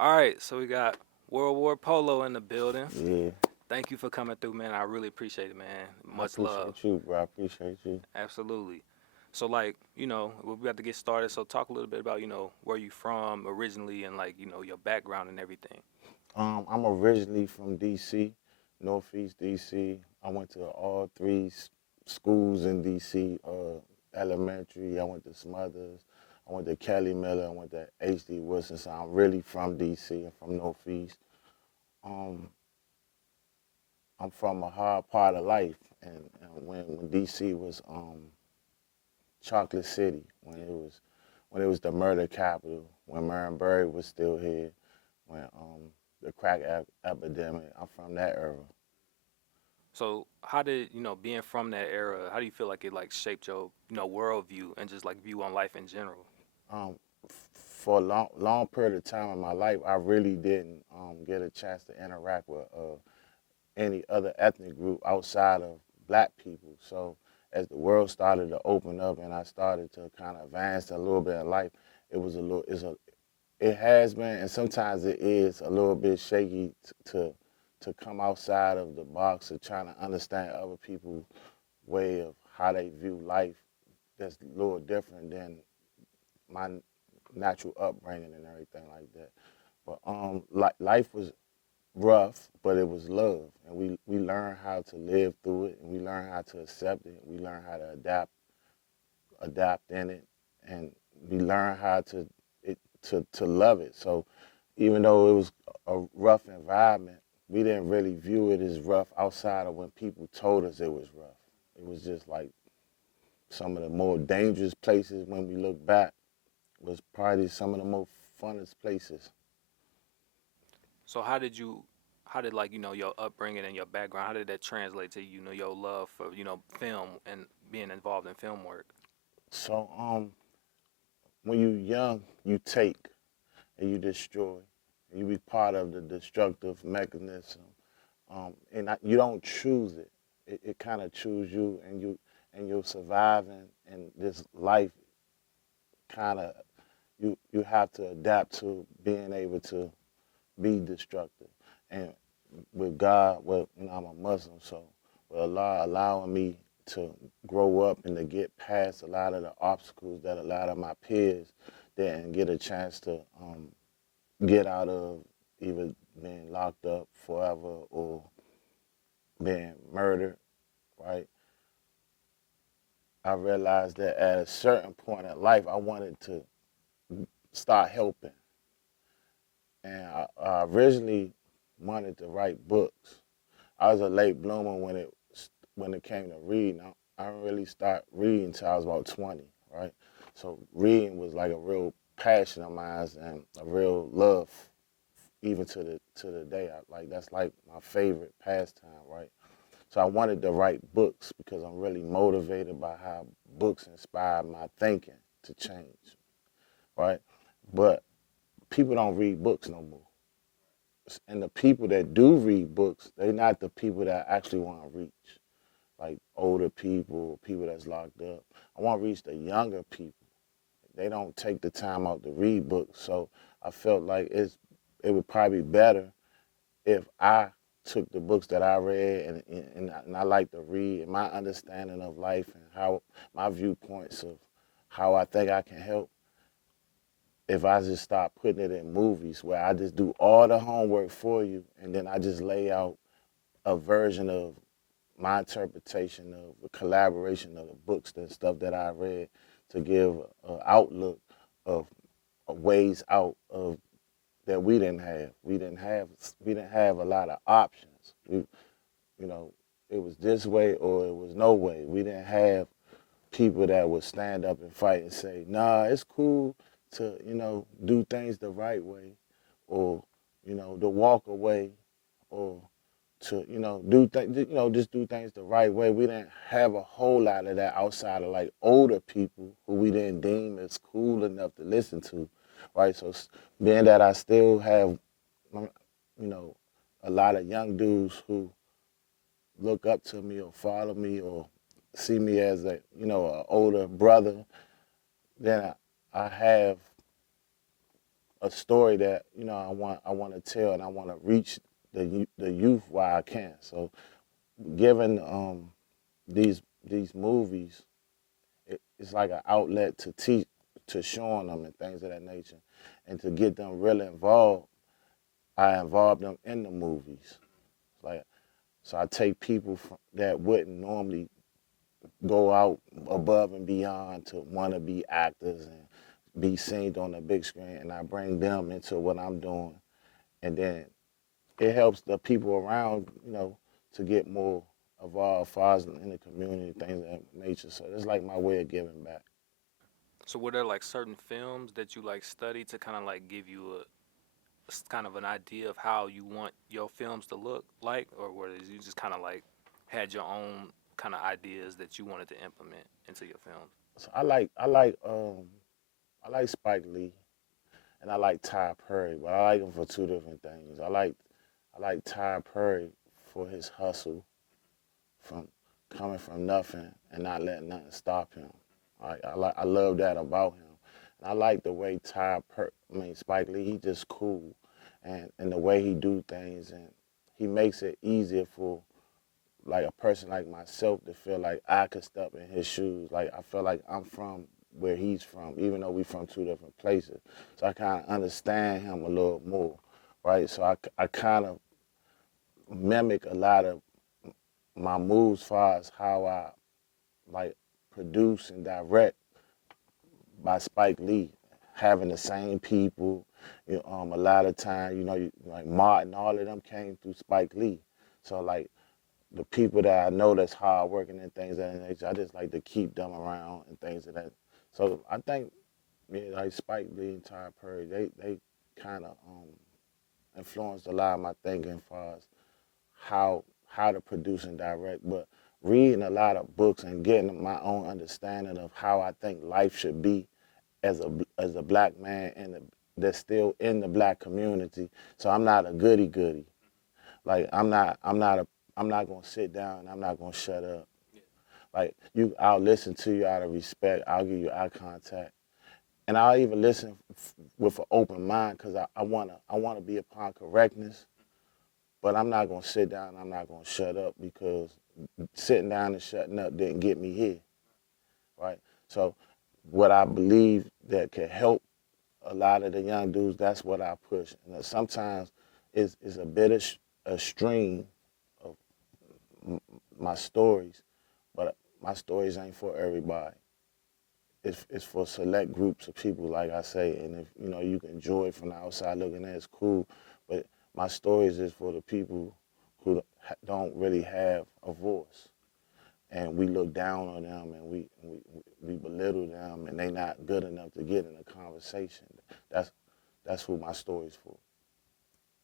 All right, so we got World War Polo in the building. Yeah, Thank you for coming through, man. I really appreciate it, man. I Much love. appreciate you, bro. I appreciate you. Absolutely. So, like, we got to get started. So, talk a little bit about, where you from originally and, like, your background and everything. I'm originally from D.C., Northeast D.C. I went to all three schools in D.C. Elementary. I went to Smothers. I went to Kelly Miller. I went to H.D. Wilson. So I'm really from D.C. I'm from Northeast. Um, I'm from a hard part of life, and when D.C. was Chocolate City, when it was the murder capital, when Marbury was still here, when the crack epidemic. I'm from that era. So, how did, being from that era, how do you feel like it, like, shaped your, worldview and just, like, view on life in general? Um, for a long period of time in my life, I really didn't get a chance to interact with any other ethnic group outside of black people. So as the world started to open up and I started to kind of advance a little bit in life, it has been, and sometimes it is a little bit shaky to come outside of the box of trying to understand other people's way of how they view life that's a little different than my natural upbringing and everything like that. But life was rough, but it was love, and we learned how to live through it, and we learned how to accept it. We learned how to adapt in it, and we learned how to love it. So even though it was a rough environment, we didn't really view it as rough outside of when people told us it was rough. It was just like some of the more dangerous places when we look back was probably some of the most funnest places. So, how did, like, your upbringing and your background, how did that translate to, your love for, film and being involved in film work? So when you're young, you take and you destroy. And you be part of the destructive mechanism, you don't choose it. It kind of choose you, and you're surviving in this life. Kind of you have to adapt to being able to be destructive. And with God, well, I'm a Muslim, so with Allah allowing me to grow up and to get past a lot of the obstacles that a lot of my peers didn't get a chance to get out of, either being locked up forever or being murdered, right? I realized that at a certain point in life, I wanted to start helping. And I originally wanted to write books. I was a late bloomer when it came to reading. I didn't really start reading until I was about 20, right? So reading was like a real passion of mine and a real love, even to the day. That's like my favorite pastime, right? So I wanted to write books because I'm really motivated by how books inspire my thinking to change, right? But people don't read books no more. And the people that do read books, they're not the people that I actually want to reach, like older people, people that's locked up. I want to reach the younger people. They don't take the time out to read books. So I felt like it would probably be better if I took the books that I read and I like to read, and my understanding of life and how my viewpoints of how I think I can help, if I just start putting it in movies where I just do all the homework for you and then I just lay out a version of my interpretation of the collaboration of the books and stuff that I read to give an outlook of ways out of that we didn't have. We didn't have a lot of options. You know, it was this way or it was no way. We didn't have people that would stand up and fight and say, nah, it's cool to, do things the right way, or, to walk away, or to, just do things the right way. We didn't have a whole lot of that outside of like older people who we didn't deem as cool enough to listen to, right? So being that I still have, you know, a lot of young dudes who look up to me or follow me or see me as an older brother, then I have a story that I want to tell, and I want to reach the youth while I can. So, given these movies, it's like an outlet to teach, to showing them and things of that nature, and to get them really involved. I involve them in the movies, like so. I take people that wouldn't normally go out above and beyond to want to be actors and be seen on the big screen, and I bring them into what I'm doing, and then it helps the people around, to get more involved, far as in the community, things of that nature. So it's like my way of giving back. So were there like certain films that you like study to kind of like give you kind of an idea of how you want your films to look like, or were you just kind of like had your own kind of ideas that you wanted to implement into your films? So I like Spike Lee and I like Ty Perry, but I like them for two different things. I like Ty Perry for his hustle, from coming from nothing and not letting nothing stop him. I love that about him. And I like the way Spike Lee, he just cool, and the way he do things, and he makes it easier for like a person like myself to feel like I could step in his shoes. Like I feel like I'm from where he's from, even though we from two different places. So I kind of understand him a little more, right? So I kind of mimic a lot of my moves, as far as how I like produce and direct by Spike Lee, having the same people. A lot of time, like Martin, all of them came through Spike Lee. So like the people that I know that's hard working and things of that nature, I just like to keep them around and things of that. So I think, yeah, like Spike Lee and Ty Perry, they kind of influenced a lot of my thinking as far as how to produce and direct. But reading a lot of books and getting my own understanding of how I think life should be as a black man that's still in the black community. So I'm not a goody goody. Like I'm not gonna sit down and I'm not gonna shut up. Like I'll listen to you out of respect. I'll give you eye contact, and I'll even listen with an open mind because I wanna be upon correctness. But I'm not gonna sit down. I'm not gonna shut up because sitting down and shutting up didn't get me here, right? So what I believe that can help a lot of the young dudes, that's what I push. And sometimes it's a bit of a stream of my stories, but my stories ain't for everybody. It's for select groups of people, like I say. And if you can enjoy it from the outside looking in, it's cool. But my stories is for the people who don't really have a voice, and we look down on them, and we belittle them, and they not good enough to get in a conversation. That's who my story's for.